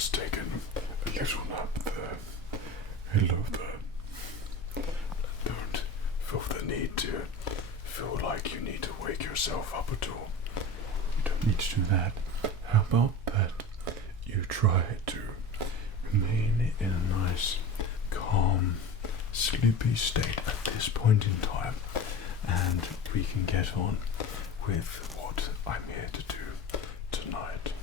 just taken a little nap there. Hello there. Don't feel the need to feel like you need to wake yourself up at all. You don't need to do that. How about that you try to remain in a nice, calm, sleepy state at this point in time, and we can get on with what I'm here to do tonight.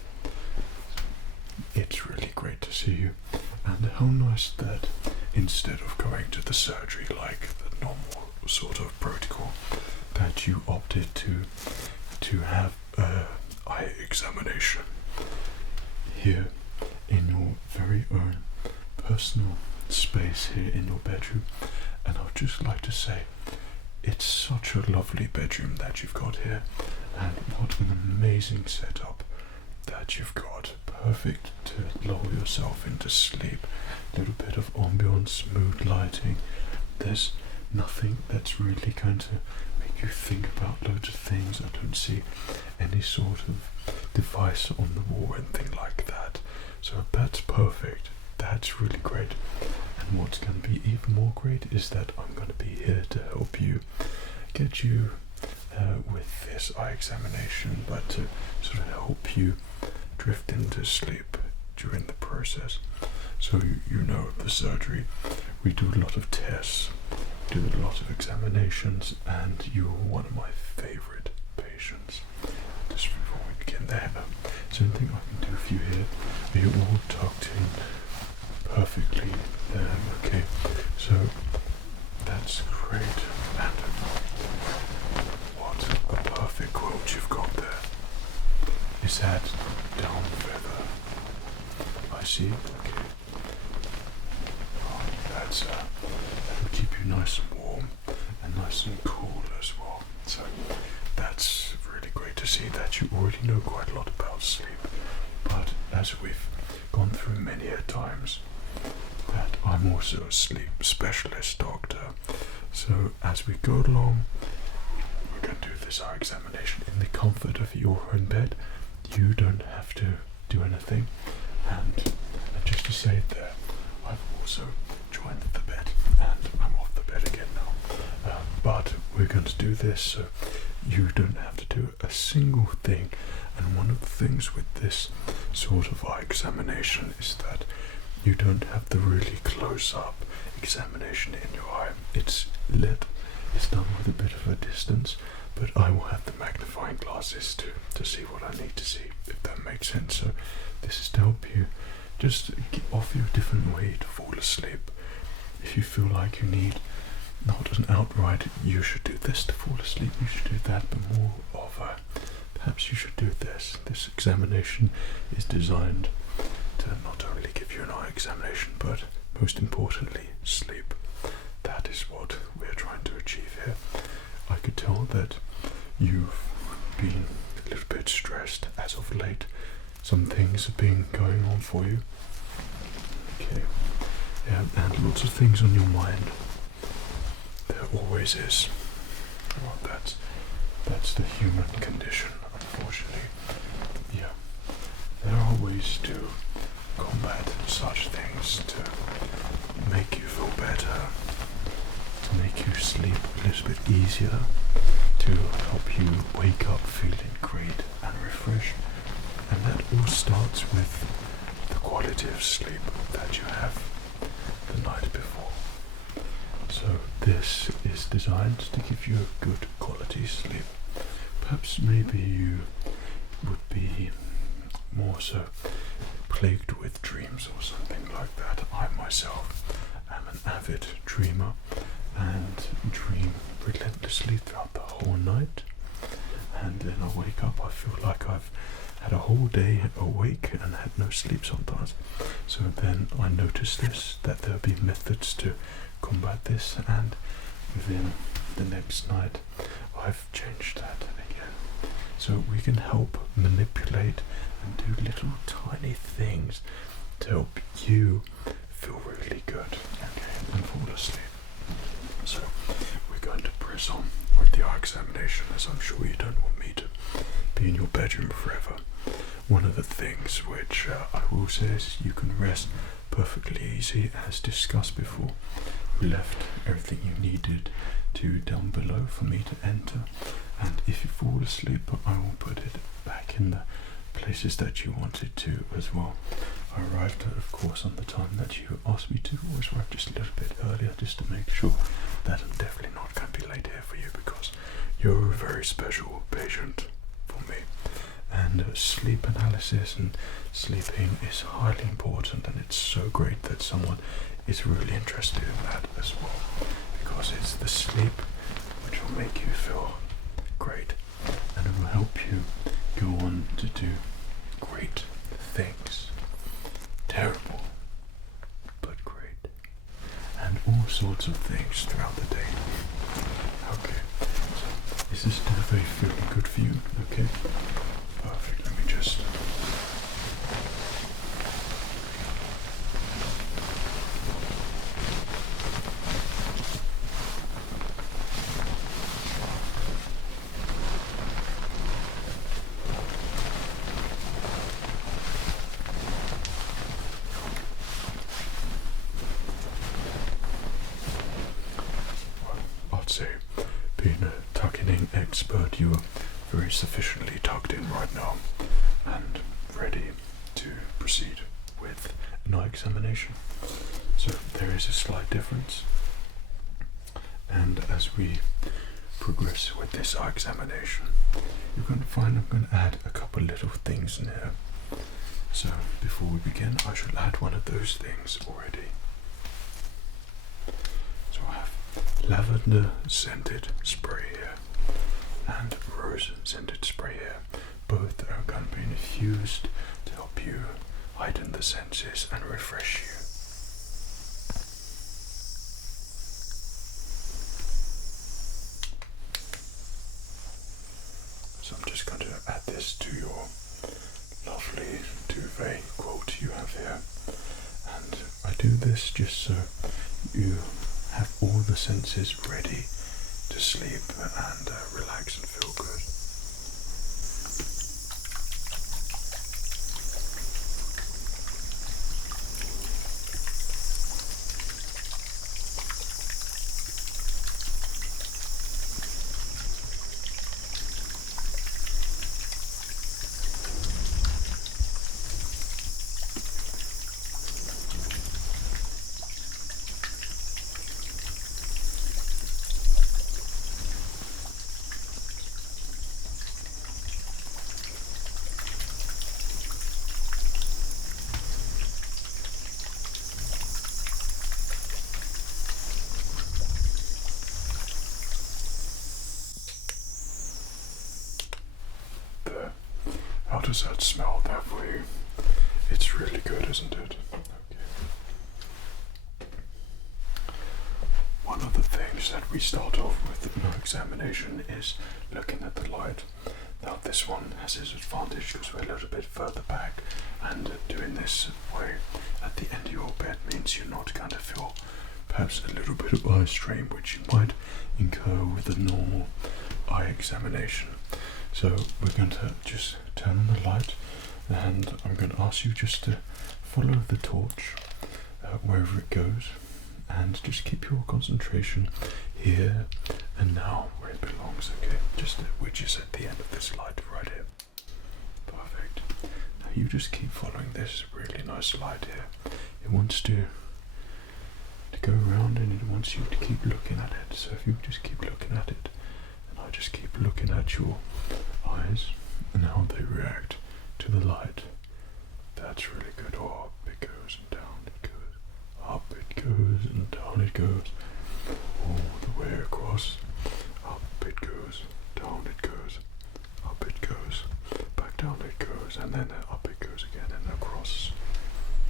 It's really great to see you, and how nice that instead of going to the surgery like the normal sort of protocol, that you opted to have an eye examination here in your very own personal space here in your bedroom. And I'd just like to say, it's such a lovely bedroom that you've got here, and what an amazing setup that you've got. Perfect to lull yourself into sleep. A little bit of ambience, mood lighting. There's nothing that's really going to make you think about loads of things. I don't see any sort of device on the wall or anything like that. So that's perfect. That's really great. And what's going to be even more great is that I'm going to be here to help you, get you with this eye examination, but to sort of help you drift into sleep during the process. So you know the surgery, we do a lot of tests, do a lot of examinations, and you're one of my favorite patients. Just before we begin there, is there anything I can do for you here? Are you all tucked in perfectly there? Okay, so that's great. And what a perfect quilt you've got there. Is that down feather? I see. Okay. Oh, that'll keep you nice and warm and nice and cool as well. So that's really great to see that you already know quite a lot about sleep. But as we've gone through many a times, that I'm also a sleep specialist doctor. So as we go along, we're going to do this eye examination in the comfort of your own bed. You don't have to do anything. And just to say it there, I've also joined the bed, and I'm off the bed again now. But we're going to do this so you don't have to do a single thing. And one of the things with this sort of eye examination is that you don't have the really close-up examination in your eye. It's lit, it's done with a bit of a distance, but I will have the magnifying glasses to see what I need to see, if that makes sense. So this is to help you just offer you a different way to fall asleep. If you feel like you need not an outright, you should do this to fall asleep, you should do that, but more of a, perhaps you should do this. This examination is designed to not only give you an eye examination, but most importantly, sleep. That is what we're trying to achieve here. I could tell that you've been a little bit stressed as of late. Some things have been going on for you. Okay. Yeah, and lots of things on your mind. There always is. Well, that's the human condition, unfortunately. Yeah. There are ways to combat such things, to make you feel better, to make you sleep a little bit easier, to help you wake up feeling great and refreshed. And that all starts with the quality of sleep that you have the night before. So this is designed to give you a good quality sleep. Perhaps maybe you would be more so plagued with dreams or something like that. I myself am an avid dreamer and dream relentlessly throughout the whole night, and then I wake up, I feel like I've had a whole day awake and had no sleep sometimes. So then I noticed this, that there'll be methods to combat this, and within the next night I've changed that again. So we can help manipulate and do little tiny things to help you feel really good, okay, and fall asleep. So we're going to press on with the eye examination, as I'm sure you don't want me to be in your bedroom forever. one of the things which I will say is you can rest perfectly easy, as discussed before. We left everything you needed to down below for me to enter, and if you fall asleep, I will put it back in the places that you wanted to as well. I arrived, of course, on the time that you asked me to. Always arrive just a little bit earlier, just to make sure that I'm definitely not going to be late here for you, because you're a very special patient for me. And sleep analysis and sleeping is highly important, and it's so great that someone is really interested in that as well, because it's the sleep which will make you feel great, and it will help you go on to do great things. Terrible, but great. And all sorts of things throughout the day. Okay, so is this still feeling good for you? Okay, perfect. Let me just... I'd say, being a tucking-in expert, you are very sufficiently tucked in right now and ready to proceed with an eye examination. So there is a slight difference, and as we progress with this eye examination, you're going to find I'm going to add a couple little things in here. So before we begin, I shall add one of those things already. So I have lavender scented spray here and rose scented spray here. Both are going to be infused to help you heighten the senses and refresh you. So I'm just going to add this to your lovely duvet quote you have here, and I do this just so you have all the senses ready to sleep and relax and feel good. How does that smell there for you? It's really good, isn't it? Okay. One of the things that we start off with in our examination is looking at the light. Now this one has its advantage because we're a little bit further back, and doing this way at the end of your bed means you're not going to feel perhaps a little bit of eye strain, which you might incur with a normal eye examination. So we're going to just turn on the light, and I'm going to ask you just to follow the torch wherever it goes, and just keep your concentration here and now where it belongs, okay? Just which is at the end of this light right here. Perfect. Now you just keep following this really nice light here. It wants to go around, and it wants you to keep looking at it. So if you just keep looking at it, and I just keep looking at your eyes and how they react to the light. That's really good. Oh, up it goes and down it goes. Up it goes and down it goes. All the way across. Up it goes, down it goes. Up it goes, back down it goes, and then up it goes again, and across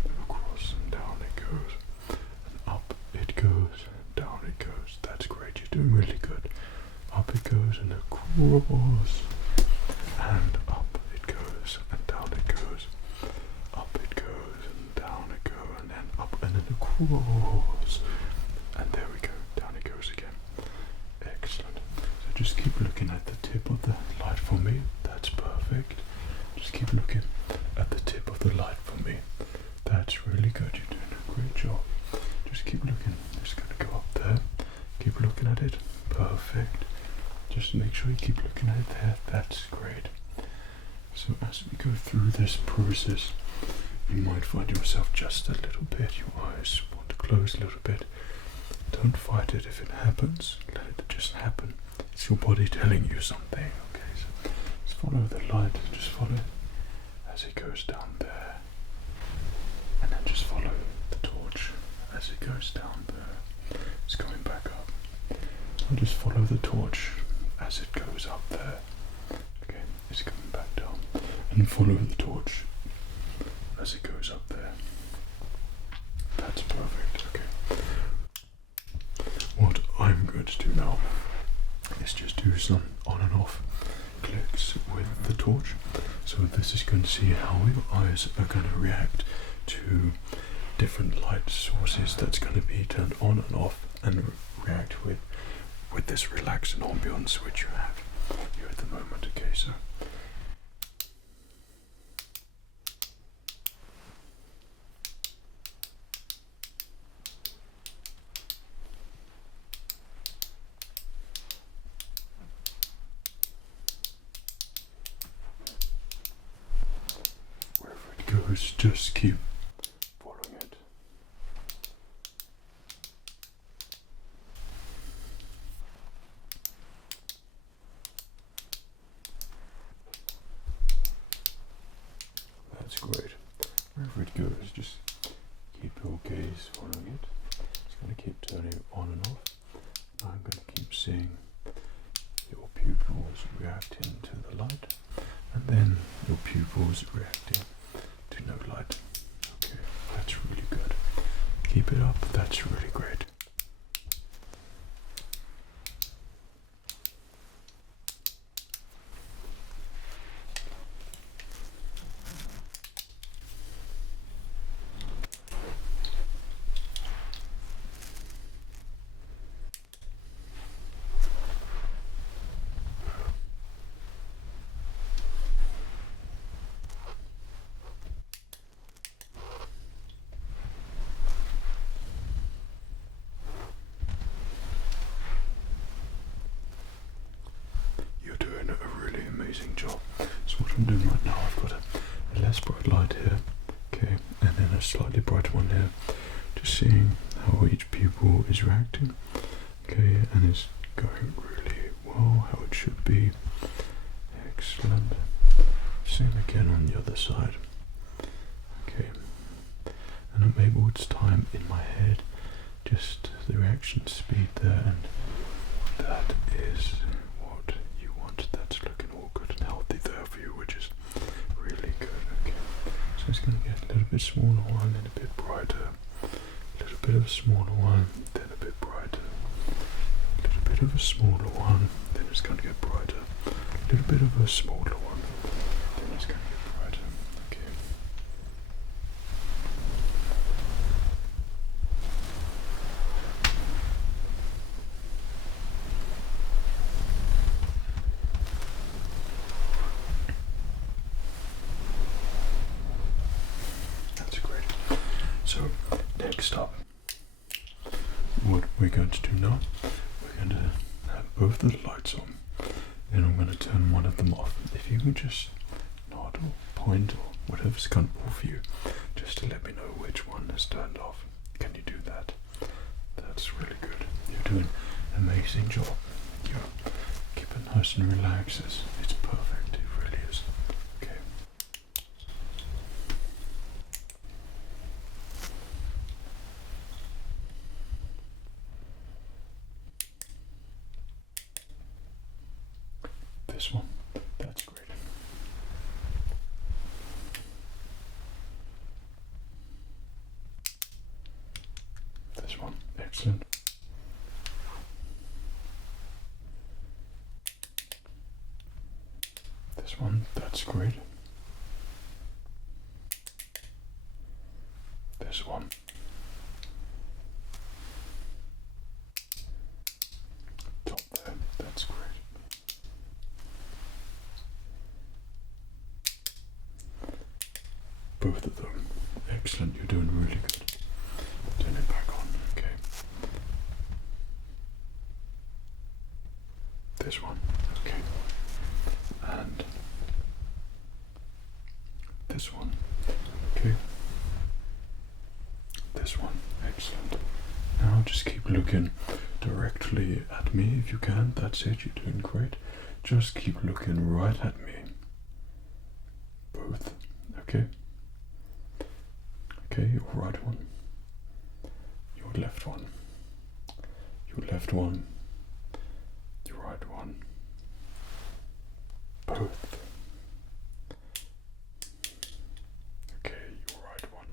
and down it goes. And up it goes, down it goes. That's great. You're doing really good. Up it goes and across, and up it goes, and down it goes. Up it goes, and down it goes, and then up and then across. And there we go, down it goes again. Excellent. So just keep looking at the tip of the light for me. That's perfect. Just keep looking. job. Just keep looking. Just going to go up there. Keep looking at it. Perfect. Just make sure you keep looking at it there. That's great. So as we go through this process, you might find yourself just a little bit, your eyes want to close a little bit. Don't fight it if it happens. Let it just happen. It's your body telling you something. Okay, so just follow the light. Just follow it as it goes down there. And then just follow the torch as it goes down there. It's going back up. So just follow the torch as it goes up there. Okay, it's coming back down. And follow the torch as it goes up there. That's perfect. Okay. What I'm going to do now is just do some on and off clicks with the torch. So this is going to see how your eyes are going to react to different light sources that's going to be turned on and off and react with this relaxing ambience which you have here at the moment. Okay, so wherever it goes, just keep following it. That's great. Wherever it goes, just keep your gaze following it. It's going to keep turning on and off. Now I'm going to keep seeing your pupils reacting to the light, and then your pupils reacting to no light. Okay, that's really good. Keep it up. That's really great. Amazing job. So what I'm doing right now, I've got a less bright light here, okay, and then a slightly brighter one here, just seeing how each pupil is reacting, okay, and it's going really well, how it should be. Excellent. Same again on the other side. Okay, and I'm able to time in my head just the reaction speed there, and that is what you want. That's looking all good and healthy there for you, which is really good. Okay, so it's going to get a little bit smaller one, then a bit brighter, a little bit of a smaller one, then a bit brighter, a little bit of a smaller one, then it's going to get brighter, a little bit of a smaller one, then it's going to get brighter. Okay. So next up, what we're going to do now, we're going to have both of the lights on, then I'm going to turn one of them off. If you can just nod or point or whatever's comfortable for you, just to let me know which one is turned off. Can you do that? That's really good. You're doing an amazing job. Yeah. Keep it nice and relaxed. It's perfect. It really is. Okay. This one, that's great. This one, excellent. This one, that's great. This one. Top there, that's great. Both of them. Excellent, you're doing really good. this one. Okay. And this one. Okay. This one. Excellent. Now just keep looking directly at me if you can. That's it. You're doing great. Just keep looking right at me. Both. Okay. Okay, your right one. Your left one. Your left one. Your right one. Both. Okay, your right one.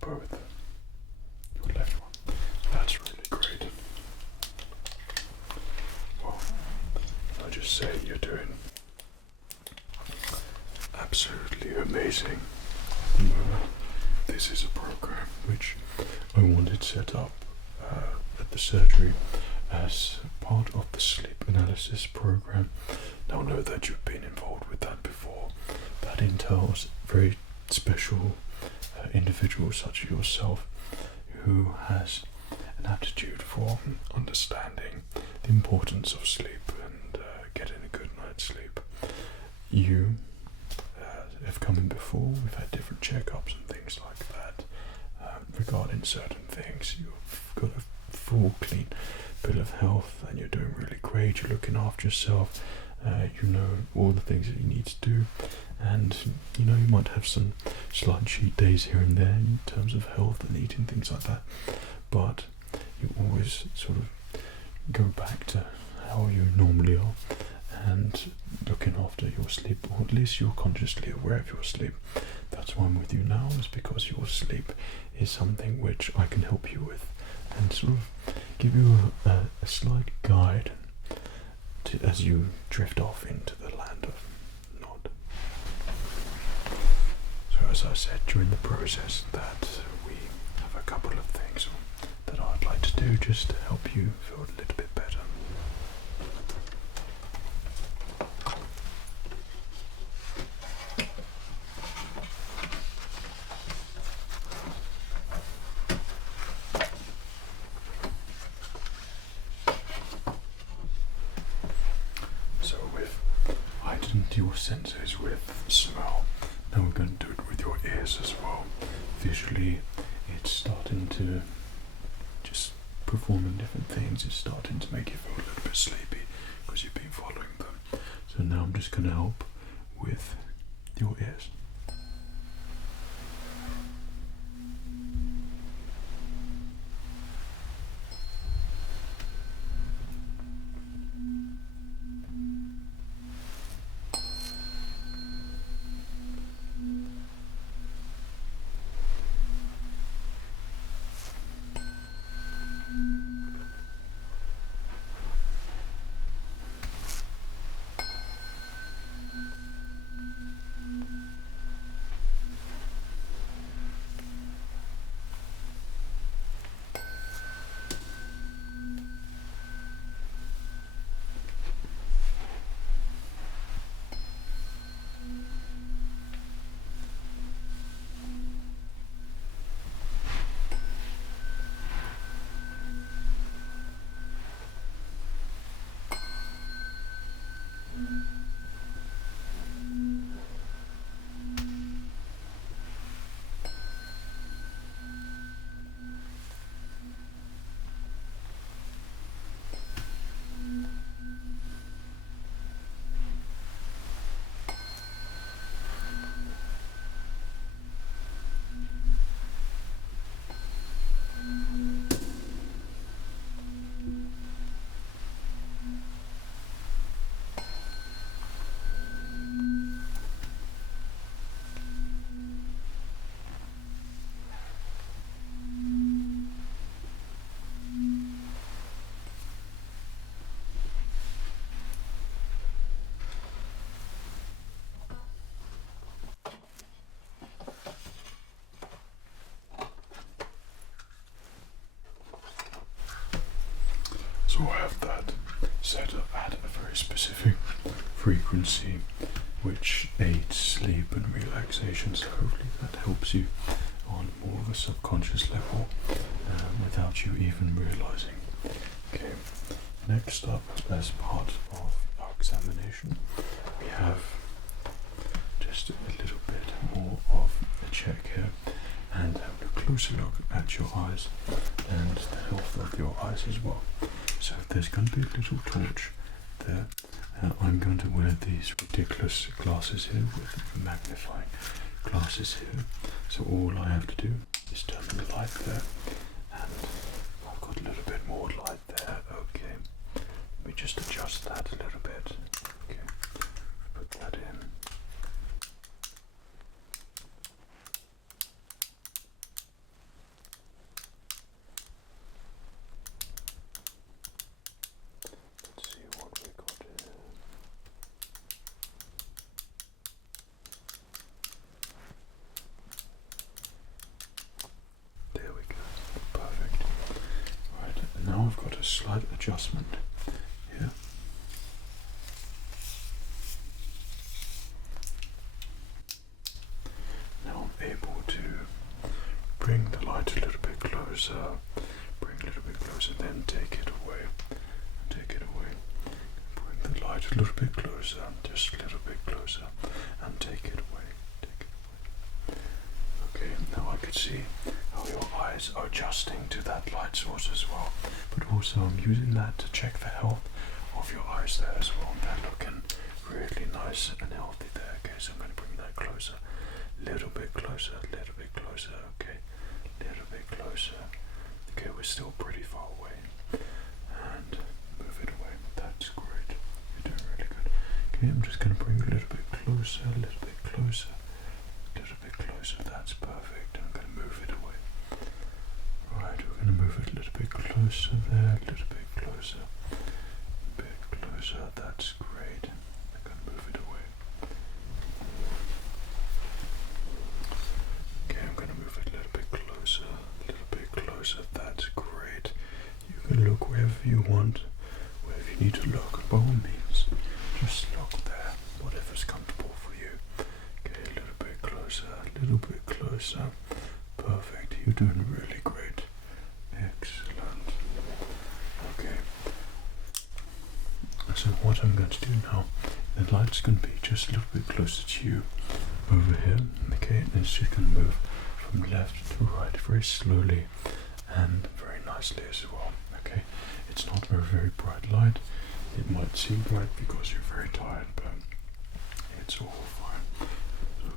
Both. Your left one. That's really great. Well, I just say you're doing absolutely amazing at the moment. This is a program which I wanted set up at the surgery as part of the sleep analysis program. Now I know that you've been involved with that before. That entails very special individuals such as yourself who has an aptitude for understanding the importance of sleep and getting a good night's sleep. You have come in before. We've had different checkups and things like that regarding certain things. You've got a full clean bill of health and you're doing really great. You're looking after yourself. You know all the things that you need to do, and you know you might have some slight cheat days here and there in terms of health and eating, things like that, but you always sort of go back to how you normally are and looking after your sleep, or at least you're consciously aware of your sleep. That's why I'm with you now, is because your sleep is something which I can help you with and sort of give you a slight guide as you drift off into the land of Nod. So as I said during the process, that we have a couple of things that I'd like to do just to help you feel a little bit better. Your senses with smell. Now we're going to do it with your ears as well. Visually, it's starting to just performing different things. It's starting to make you feel a little bit sleepy because you've been following them. So now I'm just going to help with your ears. So I have that set up at a very specific frequency which aids sleep and relaxation, so hopefully that helps you on more of a subconscious level without you even realizing. Okay, next up, as part of our examination, we have just a little bit more of a check here and have a closer look at your eyes and the health of your eyes as well. So there's going to be a little torch there. I'm going to wear these ridiculous glasses here with magnifying glasses here. So all I have to do is turn the light there, and I've got a little bit more light there. Okay, let me just adjust that a little bit. Okay, put that in. Let's see what we got here. There we go. Perfect. Right, now I've got a slight adjustment here. Now I'm able to bring the light a little bit closer, bring a little bit closer, then take it away, take it away. Bring the light a little bit closer, just a little bit closer, and take it away, take it away. Okay, now I can see how your eyes are adjusting to that light source as well, but also I'm using that to check the health of your eyes there as well. They're looking really nice and healthy there. Okay, so I'm going to bring that closer, a little bit closer, a little bit closer. Okay, a little bit closer. Okay, we're still pretty far away, and move it away. That's great. You're doing really good. Okay, I'm just going to bring a little bit closer, a little bit closer, a little bit closer. That's perfect. I'm going to move it away. Right, we're going to move it a little bit closer there, a little bit closer, a bit closer. That's great. I'm going to move it away. Okay, I'm going to move it a little bit closer, a little bit closer. That's great. You can look wherever you want, wherever you need to look. By all means, just look there, whatever's comfortable for you. Okay, a little bit closer, a little bit closer. Perfect. You're doing really great. Excellent. Okay. So what I'm going to do now, the light's going to be just a little bit closer to you over here. Okay, and it's just going to move from left to right very slowly and very nicely as well. Okay, it's not very bright light. It might seem bright because you're very tired, but it's all fine.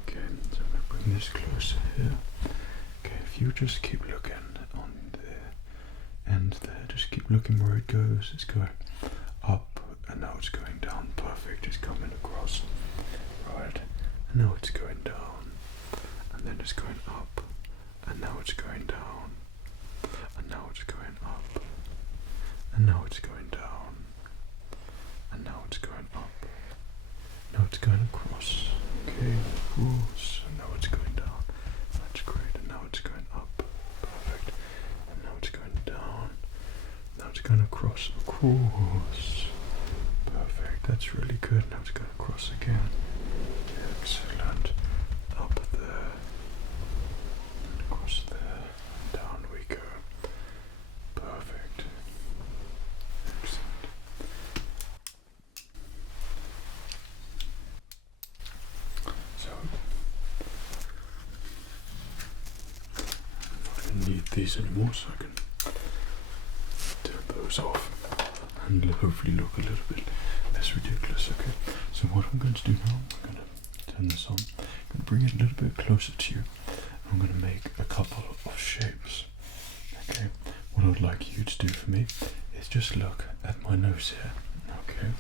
Okay, so I'm going to bring this closer here. Okay, if you just keep looking on the end there, just keep looking where it goes. It's going up and now it's going down. Perfect, it's coming across. Right, and now it's going down, and then it's going up, and now it's going down, and now it's going up, and now it's going down, and now it's going up. Now it's going across. Okay, across, and now it's going down. That's great, and now it's going up. Perfect. And now it's going down. Now it's going across. Perfect. That's really good. Now it's going across again. Excellent. Up there. And across there. And down we go. Perfect. Excellent. So I don't need these anymore, so I can turn those off and hopefully look a little bit less ridiculous. Okay, so what I'm going to do now, I'm going to turn this on, I'm going to bring it a little bit closer to you. I'm going to make a couple of shapes. Okay, what I would like you to do for me is just look at my nose here. Okay,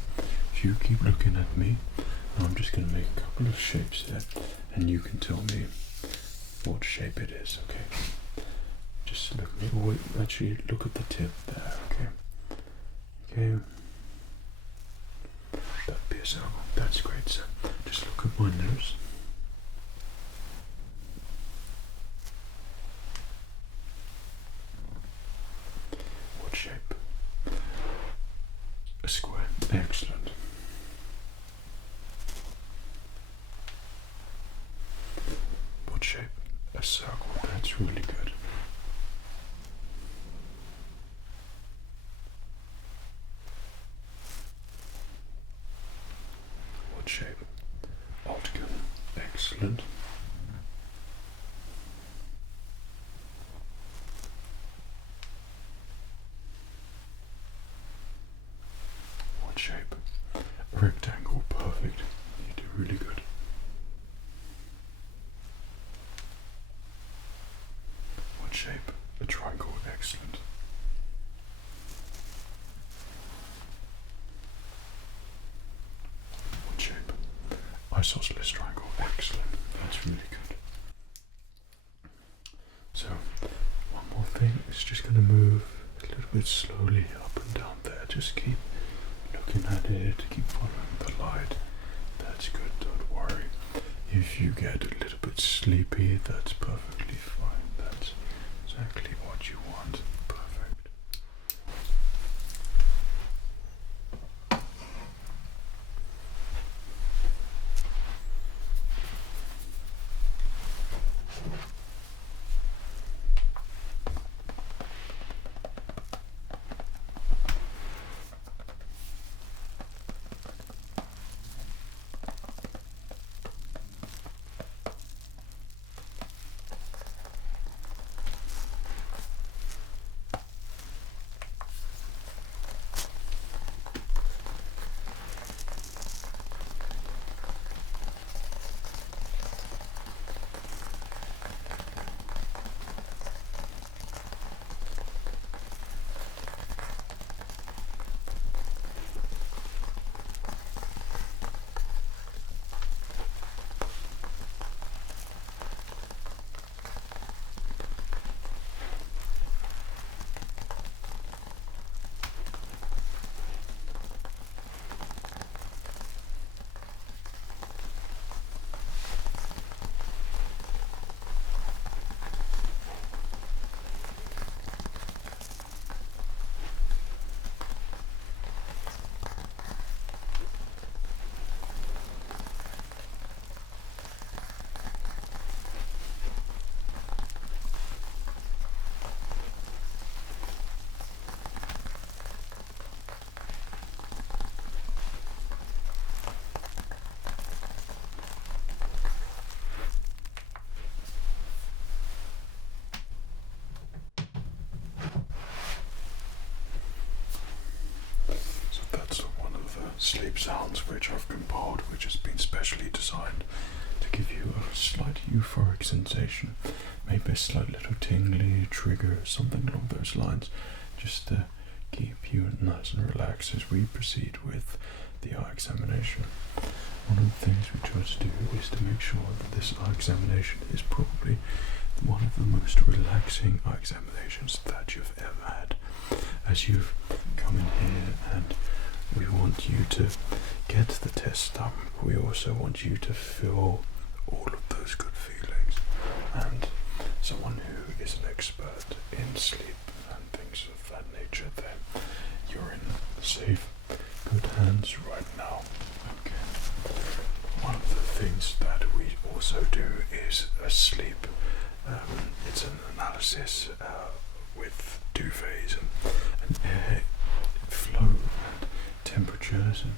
if you keep looking at me, I'm just going to make a couple of shapes here, and you can tell me what shape it is. Okay, just look at me. Actually, look at the tip there. Okay. Okay. That'd be a circle. That's great. So just look at my nose. What shape? A square. Excellent. What shape? A circle. That's really good. Rectangle, perfect. You do really good. What shape? A triangle, excellent. What shape? Isosceles triangle, excellent. That's really good. So, one more thing, it's just going to move a little bit slowly up and down there. Just keep looking at it, keep following the light. That's good, don't worry. If you get a little bit sleepy, that's perfectly fine. That's exactly what you want. Perfect. Sleep sounds which I've compiled, which has been specially designed to give you a slight euphoric sensation, maybe a slight little tingly trigger, something along those lines, just to keep you nice and relaxed as we proceed with the eye examination. One of the things we try to do is to make sure that this eye examination is probably one of the most relaxing eye examinations that you've ever had. As you've come in here and we want you to get the test done, we also want you to feel all of those good feelings. And someone who is an expert in sleep and things of that nature, then you're in safe, good hands right now. Okay. One of the things that we also do is a sleep. It's an analysis with duvets and air flow and temperatures and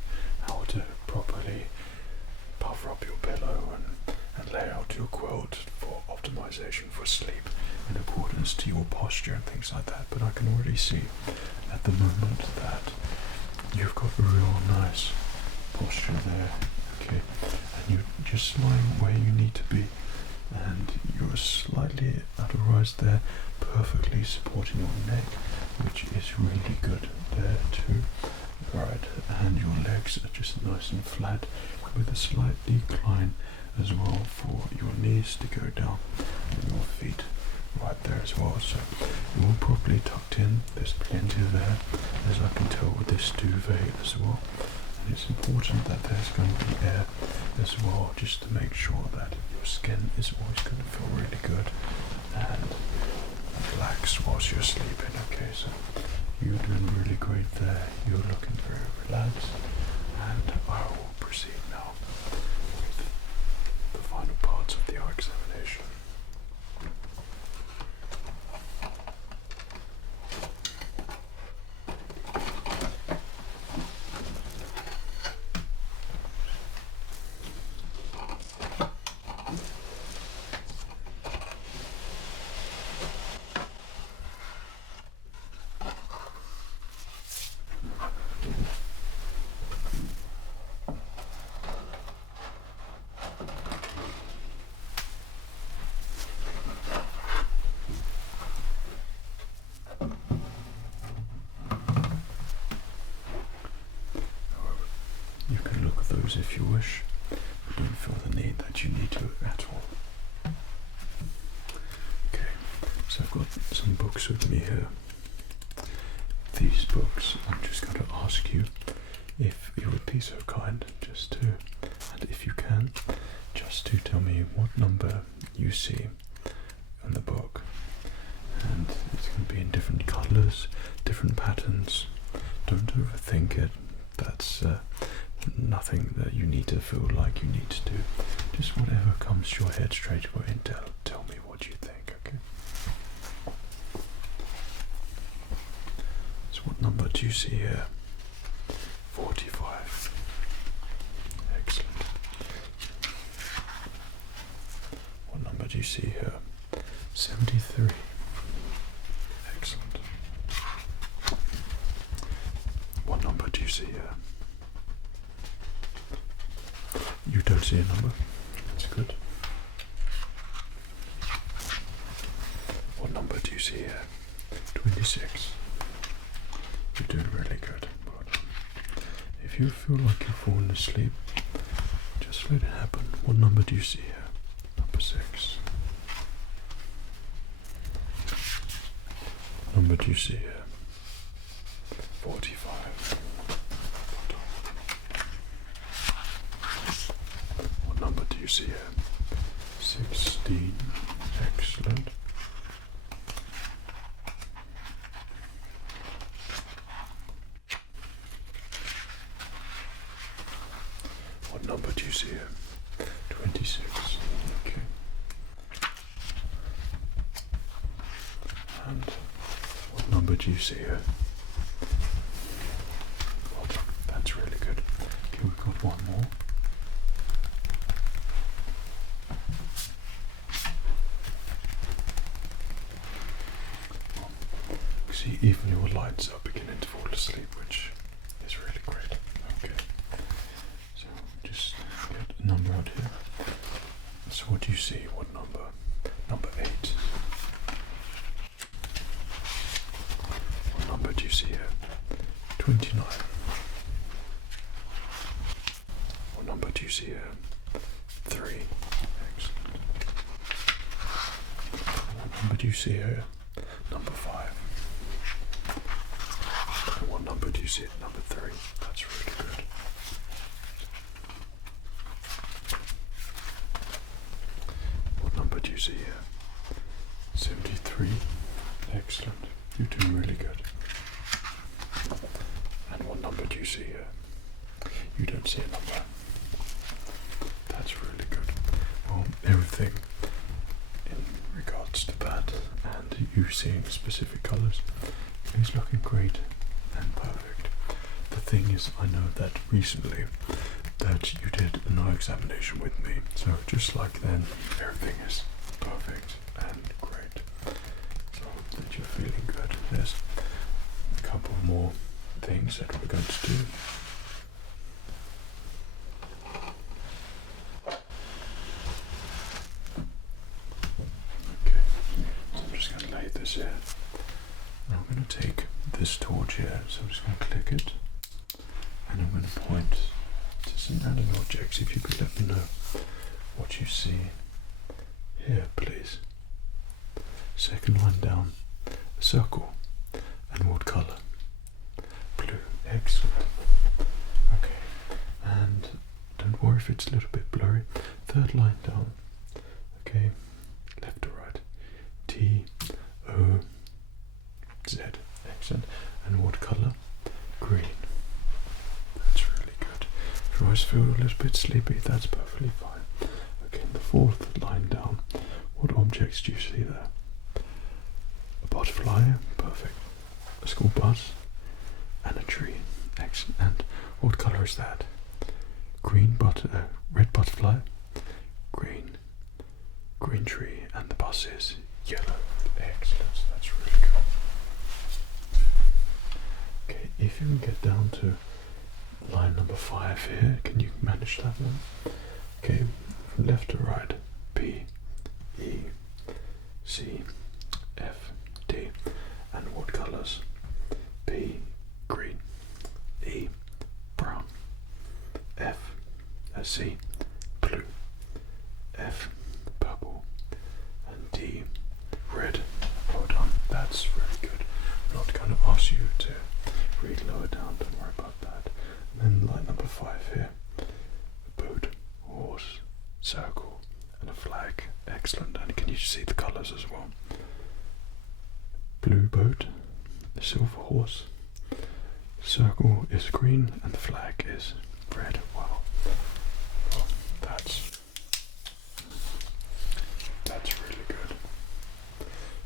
how to properly cover up your pillow and lay out your quilt for optimization for sleep in accordance to your posture and things like that. But I can already see at the moment that you've got a real nice posture there, okay, and you're just lying where you need to be, and you're slightly at a rise there, perfectly supporting your neck, which is really good there too. Right, and your legs are just nice and flat with a slight decline as well for your knees to go down and your feet right there as well. So you're all properly tucked in. There's plenty of air, as I can tell with this duvet as well. And it's important that there's going to be air as well, just to make sure that your skin is always going to feel really good and relaxed whilst you're sleeping. Okay, so you're doing really great there. You're looking very relaxed, and I will proceed now with the final parts of the eye examination. push. You don't feel the need that you need to at all. Okay, so I've got some books with me here. These books, I'm just going to ask you if you would be so kind just to, and if you can, just to tell me what number you see in the book. And it's going to be in different colours, different patterns. Don't overthink it. That's nothing that you need to feel like you need to do. Just whatever comes to your head straight away and tell me what you think, okay? So what number do you see here? 45. Excellent. What number do you see here? 73. Excellent. What number do you see here? You don't see a number. That's good. What number do you see here? 26. You're doing really good. But if you feel like you're falling asleep, just let it happen. What number do you see here? Number 6. What number do you see here? 45. What number do you see here? 16. Excellent. What number do you see here? 26. Okay. And what number do you see here? Well done. That's really good. Okay, we've got one more. See, even your lights are beginning to fall asleep, which is really great. Okay. So just get a number out here. So what do you see? What number? Number 8. What number do you see here? 29. What number do you see here? 3. Excellent. What number do you see here? Number 5. And what number do you see at number 3? That's really good. What number do you see here? 73. Excellent. You're doing really good. And what number do you see here? You don't see a number. That's really good. Well, everything in regards to that and you seeing specific colours is looking great and perfect. The thing is, I know that recently that you did an eye examination with me, so just like then, everything is perfect and great. So that you're feeling good. There's a couple more things that we're going to do. Okay, so I'm just going to lay this here. And I'm going to take this torch here, so I'm just going to click it, and I'm going to point to some random objects. If you could let me know what you see here, please. Second line down, a circle, and what colour? Blue. Excellent. Okay, and don't worry if it's a little bit blurry. Third line down. Okay, left to right. T O Z. Excellent. And what colour? Green. That's really good. If your eyes feel a little bit sleepy, that's perfectly fine. Okay, the fourth line down. What objects do you see there? A butterfly. Perfect. A school bus. And a tree. Excellent. And what colour is that? Green red butterfly. Green tree. And the bus is yellow. Excellent. That's really good. Okay, if you can get down to line number 5 here, can you manage that one? Okay, from left to right, B, E, C, F, D, and what colours? B, green, E, brown, F, C, blue, F, purple, and D, red. Well done, that's really good. I'm not going to ask you to read lower down, don't worry about that. And then line number 5 here, a boat, horse, circle, and a flag. Excellent. And can you see the colours as well? Blue boat, the silver horse, circle is green, and the flag is red. Wow. Well, that's really good.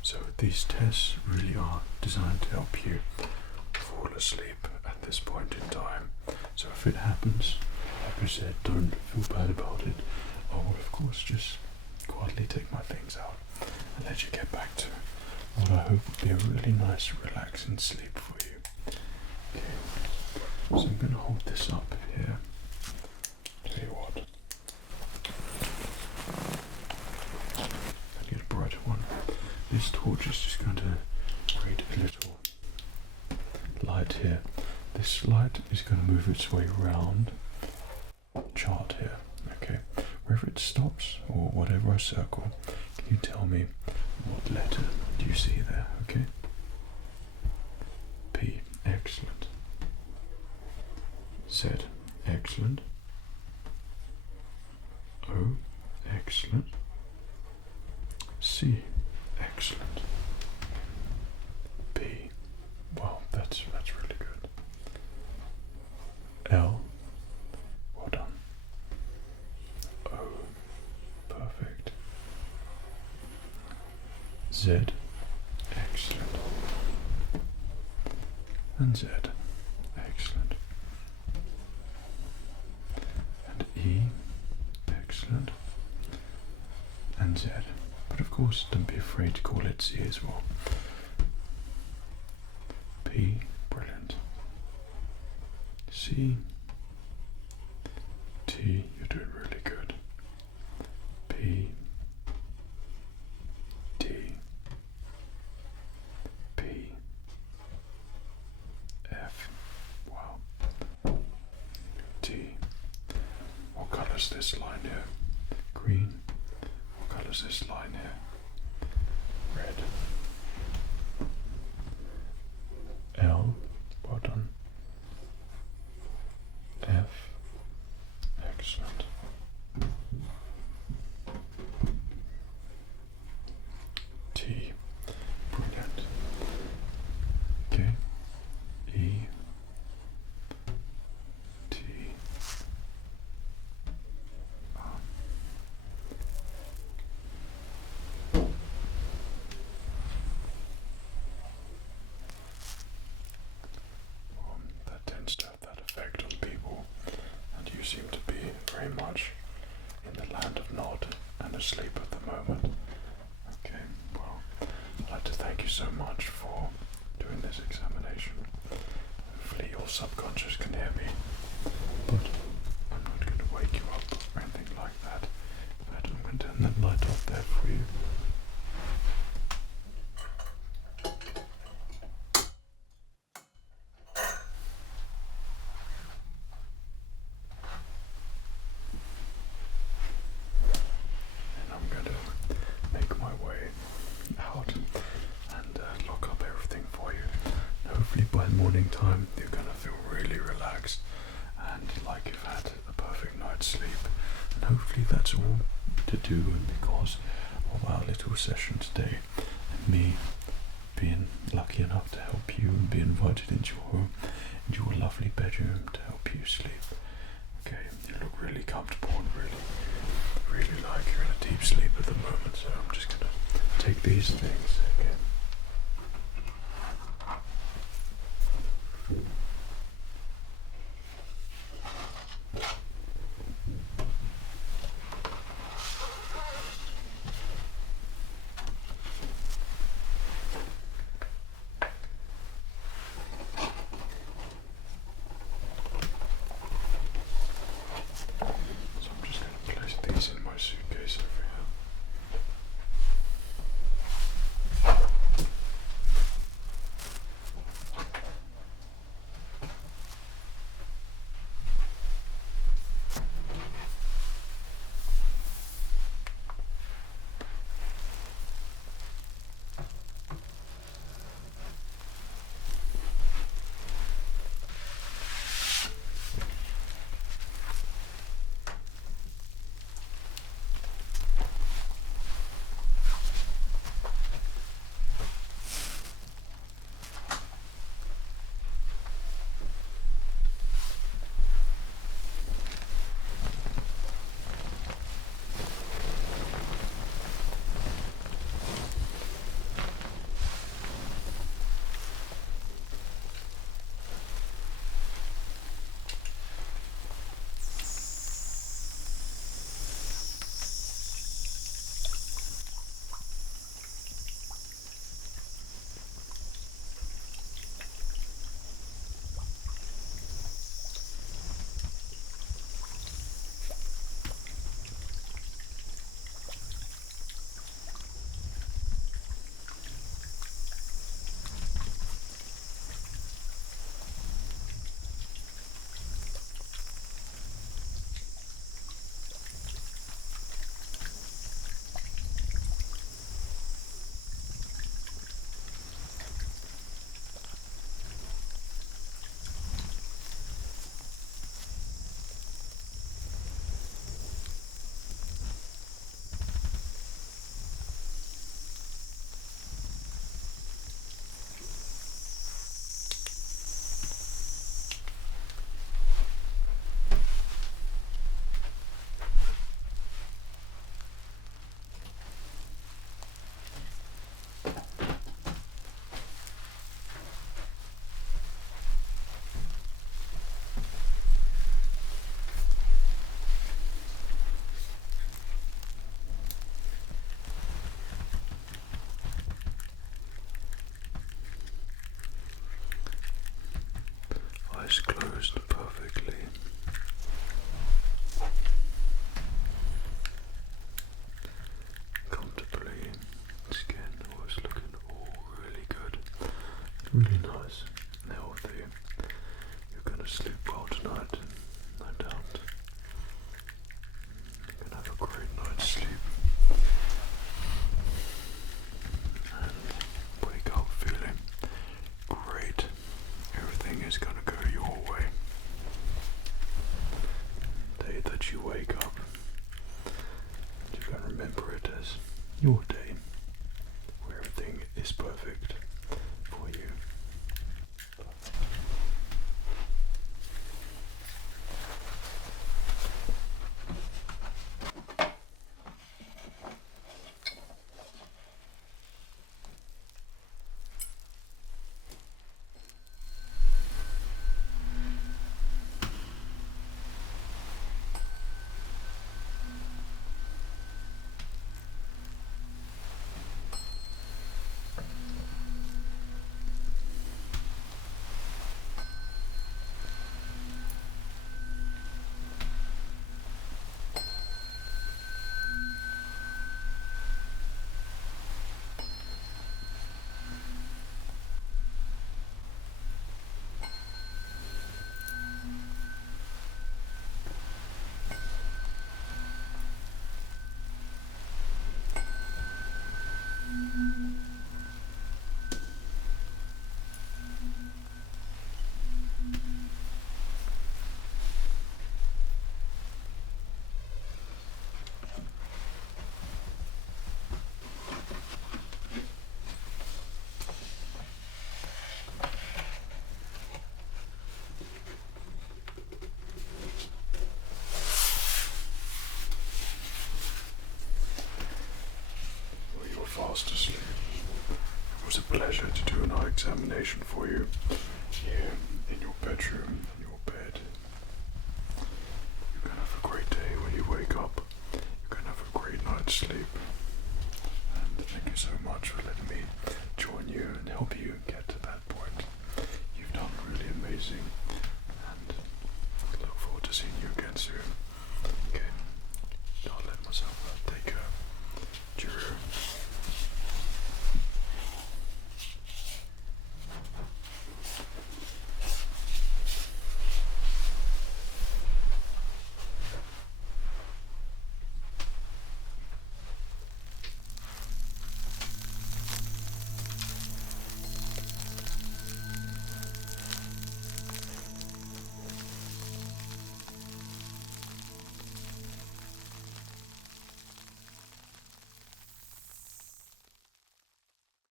So these tests really are designed to help you fall asleep at this point in time. So if it happens, like I said, don't feel bad about it. I will of course just quietly take my things out and let you get back to what I hope will be a really nice relaxing sleep for you. Okay, so I'm going to hold this up here. Tell you what, I need a brighter one. This torch is just going to create a little light here. This light is going to move its way around the chart here. Okay, wherever it stops or whatever I circle, can you tell me what letter do you see there? Okay, P, excellent. Z, excellent. O, excellent. C, excellent. B, wow, that's really good. L, well done. O, perfect. Z, excellent. And Z, excellent. And E, excellent. And Z, but of course don't be afraid to call it C as well. P, brilliant. C, T, you're doing really good. P, D, P, F, wow. T, what colour is this line here? Green. What colour is this line here? Red. L, well done. F, excellent. T, brilliant. Okay, E, T, that tends to have that effect on people, and you seem to be very much in the land of nod and asleep at the moment. Okay, well, I'd like to thank you so much for doing this examination. Hopefully your subconscious can hear me, but I'm not going to wake you up or anything like that. But I'm going to turn that light off there for you. And I'm going to make my way out and lock up everything for you. And hopefully by morning time you're going to feel really relaxed and like you've had a perfect night's sleep. And hopefully that's all to do because of our little session today and me being lucky enough to help you and be invited into your lovely bedroom to help you sleep. Okay, you look really comfortable and really like you're in a deep sleep at the moment, so I'm just going to take these things again. So I'm just going to place these in my suitcase over here. really nice and healthy. You're going to sleep well tonight, no doubt. You're going to have a great night's sleep and wake up feeling great. Everything is going to go your way. The day that you wake up, you can remember it as your day, where everything is perfect for you. Fast asleep. It was a pleasure to do an eye examination for you here in your bedroom, in your bed. You're going to have a great day when you wake up. You're going to have a great night's sleep. And thank you so much